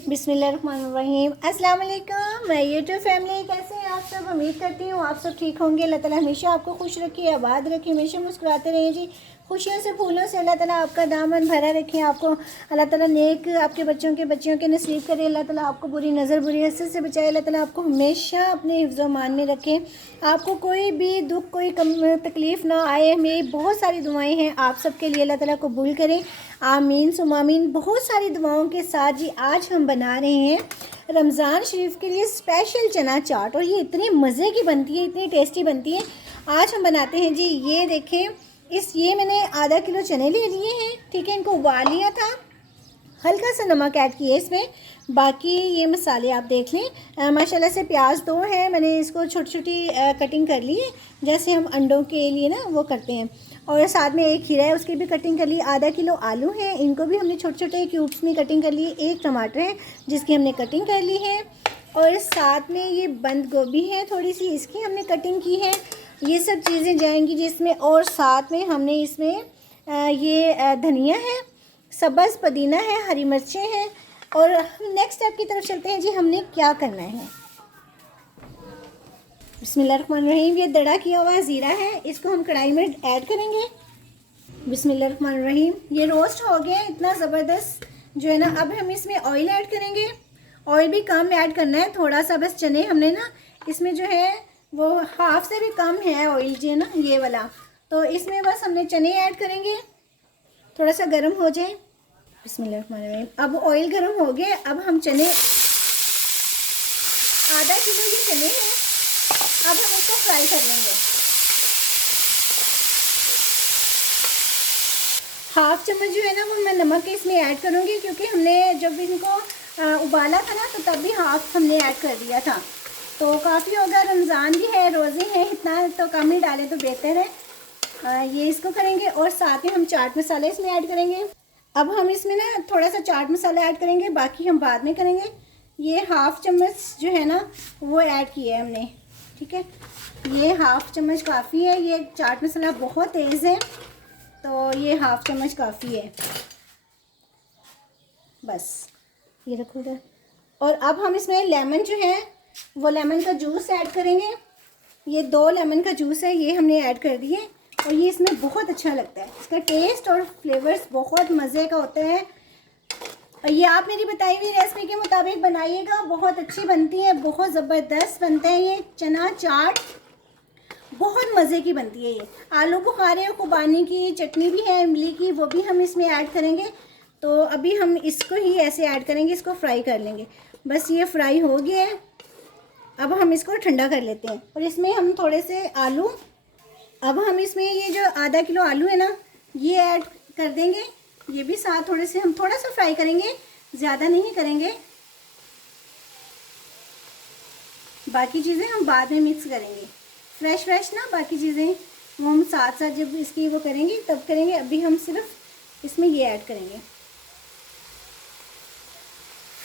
बिस्मिल्लाहिर्रहमानिर्रहीम। अस्सलाम वालेकुम माय यूट्यूब फैमिली, कैसे हैं आप सब। उम्मीद करती हूँ आप सब ठीक होंगे। अल्लाह ताला हमेशा आपको खुश रखे, आबाद रखे, हमेशा मुस्कुराते रहें जी। खुशियों से फूलों से अल्लाह ताला आपका दामन भरा रखे। आपको अल्लाह ताला नेक आपके बच्चों के नसीब करे। अल्लाह ताला आपको बुरी नज़र बुरी हसरत से बचाए। अल्लाह ताला आपको हमेशा अपने हिफ्ज़ मान में रखे, आपको कोई भी दुख कोई तकलीफ़ ना आए। मेरी बहुत सारी दुआएं हैं आप सबके लिए, अल्लाह ताला कबूल करे, आमीन सुम आमीन। बहुत सारी दुआओं के साथ जी आज हम बना रहे हैं रमज़ान शरीफ के लिए स्पेशल चना चाट, और ये इतनी मज़े की बनती है, इतनी टेस्टी बनती है। आज हम बनाते हैं जी, ये देखें, ये मैंने आधा किलो चने ले लिए हैं, ठीक है। इनको उबाल लिया था, हल्का सा नमक ऐड किया इसमें। बाकी ये मसाले आप देख लें। माशाल्लाह से प्याज 2 हैं, मैंने इसको छोटी छोटी कटिंग कर ली है, जैसे हम अंडों के लिए ना वो करते हैं। और साथ में एक खीरा है, उसकी भी कटिंग कर ली। आधा किलो आलू हैं, इनको भी हमने छोटे छोटे क्यूब्स में कटिंग कर लिए। एक टमाटर है जिसकी हमने कटिंग कर ली है, और साथ में ये बंद गोभी है थोड़ी सी, इसकी हमने कटिंग की है। ये सब चीज़ें जाएंगी जिसमें, और साथ में हमने इसमें ये धनिया है, सब्ज़ पुदीना है, हरी मिर्चें हैं। और नेक्स्ट स्टेप की तरफ चलते हैं जी, हमने क्या करना है। बिस्मिल्लाहिर्रहमानिर्रहीम। ये दड़ा किया हुआ ज़ीरा है, इसको हम कढ़ाई में ऐड करेंगे। बिस्मिल्लाहिर्रहमानिर्रहीम। ये रोस्ट हो गया इतना ज़बरदस्त जो है ना। अब हम इसमें ऑयल ऐड करेंगे। ऑयल भी कम ऐड करना है, थोड़ा सा बस। चने हमने ना इसमें जो है वो हाफ से भी कम है ऑयल जो है ना, ये वाला। तो इसमें बस हमने चने ऐड करेंगे, थोड़ा सा गर्म हो जाए। बिस्मिल्लाहिर्रहमानिर्रहीम। अब ऑयल गर्म हो गया, अब हम चने, आधा किलो ये चने हैं, अब हम इसको फ्राई कर लेंगे। हाफ चम्मच जो है ना वो मैं नमक इसमें ऐड करूँगी, क्योंकि हमने जब इनको उबाला था ना तो तब भी हाफ हमने ऐड कर दिया था। तो काफ़ी होगा, रमज़ान भी है, रोज़े हैं, इतना तो कम ही डालें तो बेहतर है। ये इसको करेंगे, और साथ में हम चाट मसाला इसमें ऐड करेंगे। अब हम इसमें ना थोड़ा सा चाट मसाला ऐड करेंगे, बाकी हम बाद में करेंगे। ये हाफ चम्मच जो है ना वो ऐड किया है हमने, ठीक है। ये हाफ चम्मच काफ़ी है, ये चाट मसाला बहुत तेज़ है तो ये हाफ चम्मच काफ़ी है बस। ये रखो इधर। और अब हम इसमें लेमन जो है वो लेमन का जूस ऐड करेंगे। ये 2 लेमन का जूस है, ये हमने ऐड कर दिए, और ये इसमें बहुत अच्छा लगता है। इसका टेस्ट और फ्लेवर्स बहुत मज़े का होता है। और ये आप मेरी बताई हुई रेसिपी के मुताबिक बनाइएगा, बहुत अच्छी बनती है, बहुत ज़बरदस्त बनता है। ये चना चाट बहुत मज़े की बनती है। ये आलू बुखारे और खुबानी की चटनी भी है, इमली की, वो भी हम इसमें ऐड करेंगे। तो अभी हम इसको ही ऐसे ऐड करेंगे, इसको फ्राई कर लेंगे। बस ये फ्राई हो गया है, अब हम इसको ठंडा कर लेते हैं। और इसमें हम थोड़े से आलू, अब हम इसमें ये जो आधा किलो आलू है ना ये ऐड कर देंगे। ये भी साथ थोड़े से हम थोड़ा सा फ्राई करेंगे, ज़्यादा नहीं करेंगे। बाकी चीज़ें हम बाद में मिक्स करेंगे, फ्रेश ना, बाकी चीज़ें वो हम साथ साथ जब इसकी वो करेंगे तब करेंगे। अभी हम सिर्फ इसमें ये ऐड करेंगे,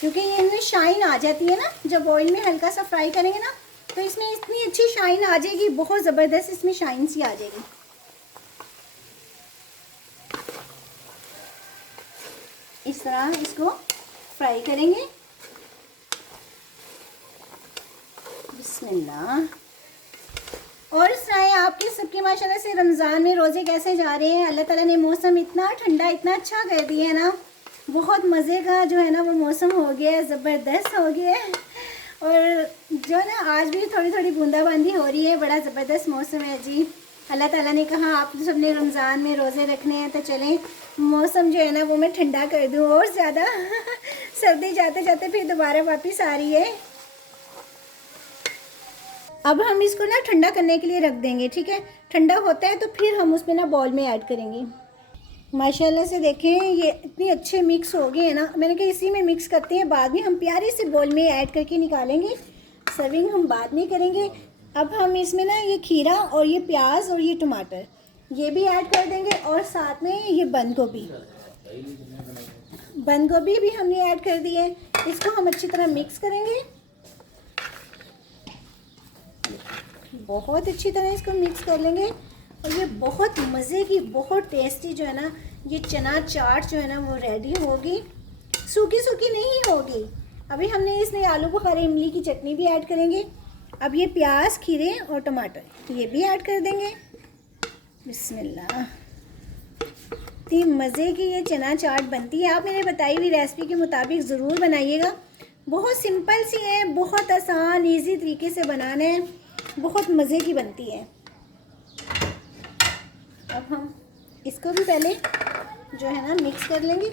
क्योंकि ये इनमें शाइन आ जाती है ना, जब ऑयल में हल्का सा फ्राई करेंगे ना तो इसमें इतनी अच्छी शाइन आ जाएगी, बहुत ज़बरदस्त इसमें शाइन सी आ जाएगी। इस तरह इसको फ्राई करेंगे। बिस्मिल्लाह। और सुनाएं आपके सबके माशाल्लाह से रमज़ान में रोज़े कैसे जा रहे हैं। अल्लाह ताला ने मौसम इतना ठंडा इतना अच्छा कर दिया है ना, बहुत मज़े का जो है ना वो मौसम हो गया है, ज़बरदस्त हो गया है। और जो ना आज भी थोड़ी थोड़ी बूंदाबांदी हो रही है, बड़ा ज़बरदस्त मौसम है जी। अल्लाह ताला ने कहा आप सब ने रमज़ान में रोज़े रखने हैं तो चलें मौसम जो है ना वो मैं ठंडा कर दूँ और ज़्यादा। सर्दी जाते जाते फिर दोबारा वापस आ रही है। अब हम इसको ना ठंडा करने के लिए रख देंगे, ठीक है। ठंडा होता है तो फिर हम उसमें ना बॉल में ऐड करेंगे। माशाल्लाह से देखें ये इतने अच्छे मिक्स हो गए हैं ना, मैंने कहा इसी में मिक्स करते हैं, बाद में हम प्यारे से बॉल में ऐड करके निकालेंगे। सर्विंग हम बाद में करेंगे। अब हम इसमें ना ये खीरा और ये प्याज और ये टमाटर ये भी ऐड कर देंगे, और साथ में ये बंद गोभी भी हमने ऐड कर दी है। इसको हम अच्छी तरह मिक्स करेंगे, बहुत अच्छी तरह इसको मिक्स कर लेंगे। और ये बहुत मज़े की बहुत टेस्टी जो है ना ये चना चाट जो है ना वो रेडी होगी। सूखी सूखी नहीं होगी। अभी हमने इसमें आलू बुखारे इमली की चटनी भी ऐड करेंगे। अब ये प्याज, खीरे और टमाटर ये भी ऐड कर देंगे। बिस्मिल्लाह। इतनी मज़े की ये चना चाट बनती है। आप मेरे बताई हुई रेसिपी के मुताबिक ज़रूर बनाइएगा। बहुत सिंपल सी है, बहुत आसान इजी तरीके से बनाना है, बहुत मज़े की बनती है। अब हम इसको भी पहले जो है ना मिक्स कर लेंगे।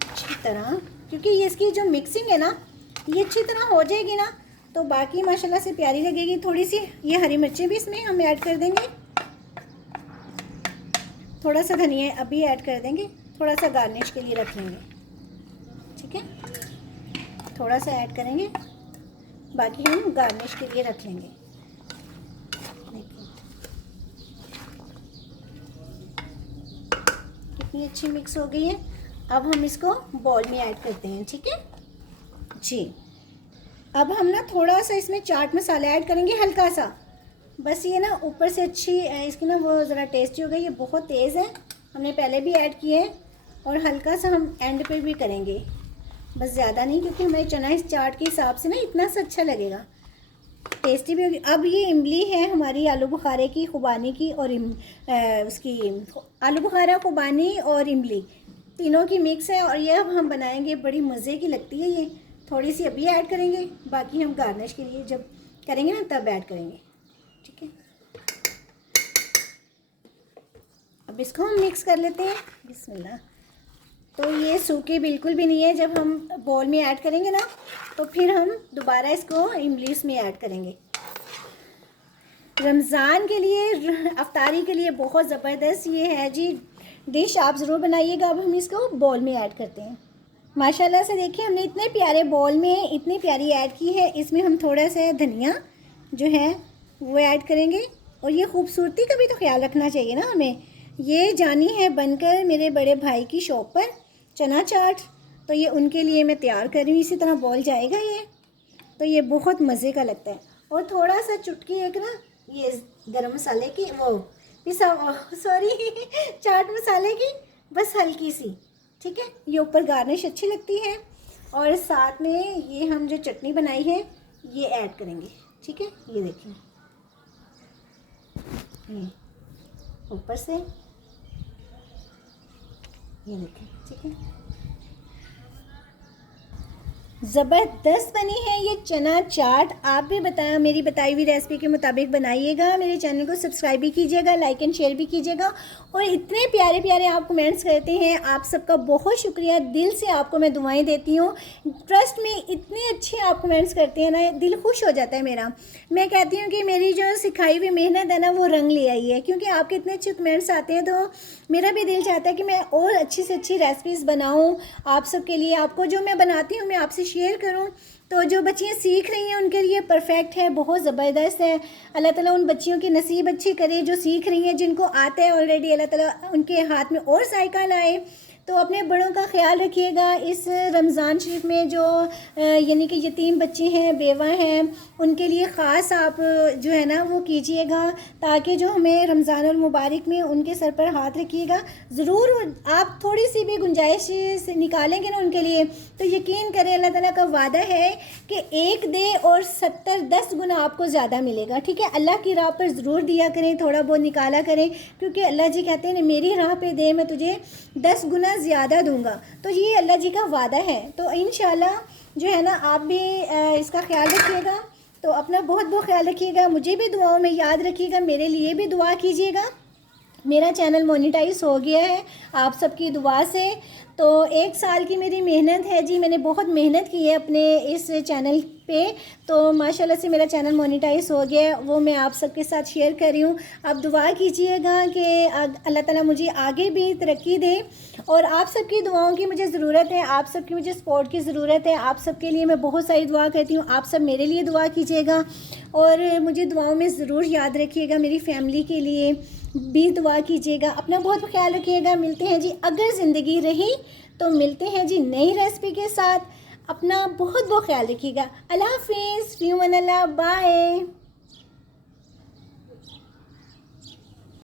अच्छी तरह, क्योंकि ये इसकी जो मिक्सिंग है ना ये अच्छी तरह हो जाएगी ना तो बाकी माशाल्लाह से प्यारी लगेगी। थोड़ी सी ये हरी मिर्चें भी इसमें हम ऐड कर देंगे, थोड़ा सा धनिया अभी ऐड कर देंगे, थोड़ा सा गार्निश के लिए रख लेंगे। ठीक है, थोड़ा सा ऐड करेंगे, बाकी हम गार्निश के लिए रख लेंगे। देखिए कितनी अच्छी मिक्स हो गई है। अब हम इसको बॉल में ऐड करते हैं। ठीक है जी। अब हम ना थोड़ा सा इसमें चाट मसाला ऐड करेंगे, हल्का सा, बस ये ना ऊपर से अच्छी इसकी ना वो ज़रा टेस्टी हो गई। ये बहुत तेज़ है, हमने पहले भी ऐड किए है, और हल्का सा हम एंड पे भी करेंगे, बस ज़्यादा नहीं, क्योंकि हमारी चना इस चाट के हिसाब से ना इतना सा अच्छा लगेगा, टेस्टी भी होगी। अब ये इमली है हमारी आलू बुखारे की, खुबानी की, और उसकी आलू बुखारा, खुबानी और इमली तीनों की मिक्स है, और ये अब हम बनाएंगे, बड़ी मज़े की लगती है ये। थोड़ी सी अभी ऐड करेंगे, बाकी हम गार्निश के लिए जब करेंगे ना तब ऐड करेंगे। ठीक है, अब इसको हम मिक्स कर लेते हैं। बिस्मिल्लाह। तो ये सूखे बिल्कुल भी नहीं है, जब हम बॉल में ऐड करेंगे ना तो फिर हम दोबारा इसको इमली में ऐड करेंगे। रमज़ान के लिए, अफ्तारी के लिए बहुत ज़बरदस्त ये है जी डिश, आप ज़रूर बनाइएगा। अब हम इसको बॉल में ऐड करते हैं। माशाल्लाह से देखिए हमने इतने प्यारे बॉल में इतनी प्यारी ऐड की है। इसमें हम थोड़ा सा धनिया जो है वो ऐड करेंगे, और ये खूबसूरती का भी तो ख्याल रखना चाहिए ना हमें। ये जानी है बनकर मेरे बड़े भाई की शॉप पर चना चाट, तो ये उनके लिए मैं तैयार कर रही हूँ। इसी तरह बॉल जाएगा ये, तो ये बहुत मज़े का लगता है। और थोड़ा सा चुटकी एक ना ये गरम मसाले की, वो पिसा, सॉरी चाट मसाले की, बस हल्की सी। ठीक है, ये ऊपर गार्निश अच्छी लगती है, और साथ में ये हम जो चटनी बनाई है ये ऐड करेंगे। ठीक है, ये देखिए ऊपर से ये देखें। ठीक है, ज़बरदस्त बनी है ये चना चाट। आप भी बताया मेरी बताई हुई रेसिपी के मुताबिक बनाइएगा। मेरे चैनल को सब्सक्राइब भी कीजिएगा, लाइक एंड शेयर भी कीजिएगा, और इतने प्यारे प्यारे आप कमेंट्स करते हैं, आप सबका बहुत शुक्रिया। दिल से आपको मैं दुआएं देती हूँ। ट्रस्ट में इतने अच्छे आप कमेंट्स करते हैं ना, दिल खुश हो जाता है मेरा। मैं कहती हूँ कि मेरी जो सिखाई हुई मेहनत है ना वो रंग ले आई है, क्योंकि आपके इतने अच्छे कमेंट्स आते हैं, तो मेरा भी दिल चाहता है कि मैं और अच्छी से अच्छी रेसिपीज़ बनाऊँ आप सबके लिए। आपको जो मैं बनाती हूँ मैं आपसे शेयर करूं, तो जो बच्चियां सीख रही हैं उनके लिए परफेक्ट है, बहुत ज़बरदस्त है। अल्लाह ताला उन बच्चियों की नसीब अच्छी करे जो सीख रही हैं, जिनको आता है ऑलरेडी, अल्लाह ताला उनके हाथ में और जायका लाए। तो अपने बड़ों का ख्याल रखिएगा। इस रमज़ान शरीफ में जो यानी कि यतीम बच्चे हैं, बेवा हैं, उनके लिए ख़ास आप जो है ना वो कीजिएगा, ताकि जो हमें रमज़ानुल मुबारक में उनके सर पर हाथ रखिएगा। ज़रूर आप थोड़ी सी भी गुंजाइश से निकालेंगे ना उनके लिए, तो यकीन करें अल्लाह ताला का वादा है कि एक दे और 70-10 गुना आपको ज़्यादा मिलेगा। ठीक है, अल्लाह की राह पर ज़रूर दिया करें, थोड़ा बहुत निकाला करें, क्योंकि अल्लाह जी कहते हैं मेरी राह पे दे मैं तुझे 10 गुना ज़्यादा दूंगा। तो ये अल्लाह जी का वादा है। तो इंशाल्लाह जो है ना आप भी इसका ख्याल रखिएगा। तो अपना बहुत बहुत ख्याल रखिएगा, मुझे भी दुआओं में याद रखिएगा, मेरे लिए भी दुआ कीजिएगा। मेरा चैनल मोनेटाइज हो गया है आप सबकी दुआ से। तो 1 साल की मेरी मेहनत है जी, मैंने बहुत मेहनत की है अपने इस चैनल पे, तो माशाल्लाह से मेरा चैनल मोनेटाइज हो गया है, वो मैं आप सबके साथ शेयर कर रही हूँ। आप दुआ कीजिएगा कि अल्लाह ताला मुझे आगे भी तरक्की दे, और आप सबकी दुआओं की मुझे ज़रूरत है, आप सबकी मुझे सपोर्ट की ज़रूरत है। आप सबके लिए मैं बहुत सारी दुआ करती हूँ, आप सब मेरे लिए दुआ कीजिएगा, और मुझे दुआओं में ज़रूर याद रखिएगा। मेरी फैमिली के लिए भी दुआ कीजिएगा। अपना बहुत ख्याल रखिएगा। मिलते हैं जी, अगर ज़िंदगी रही तो मिलते हैं जी नई रेसिपी के साथ। अपना बहुत बहुत ख्याल रखिएगा। अल्लाह हाफिज़, फ़ी अमान अल्लाह, बाय।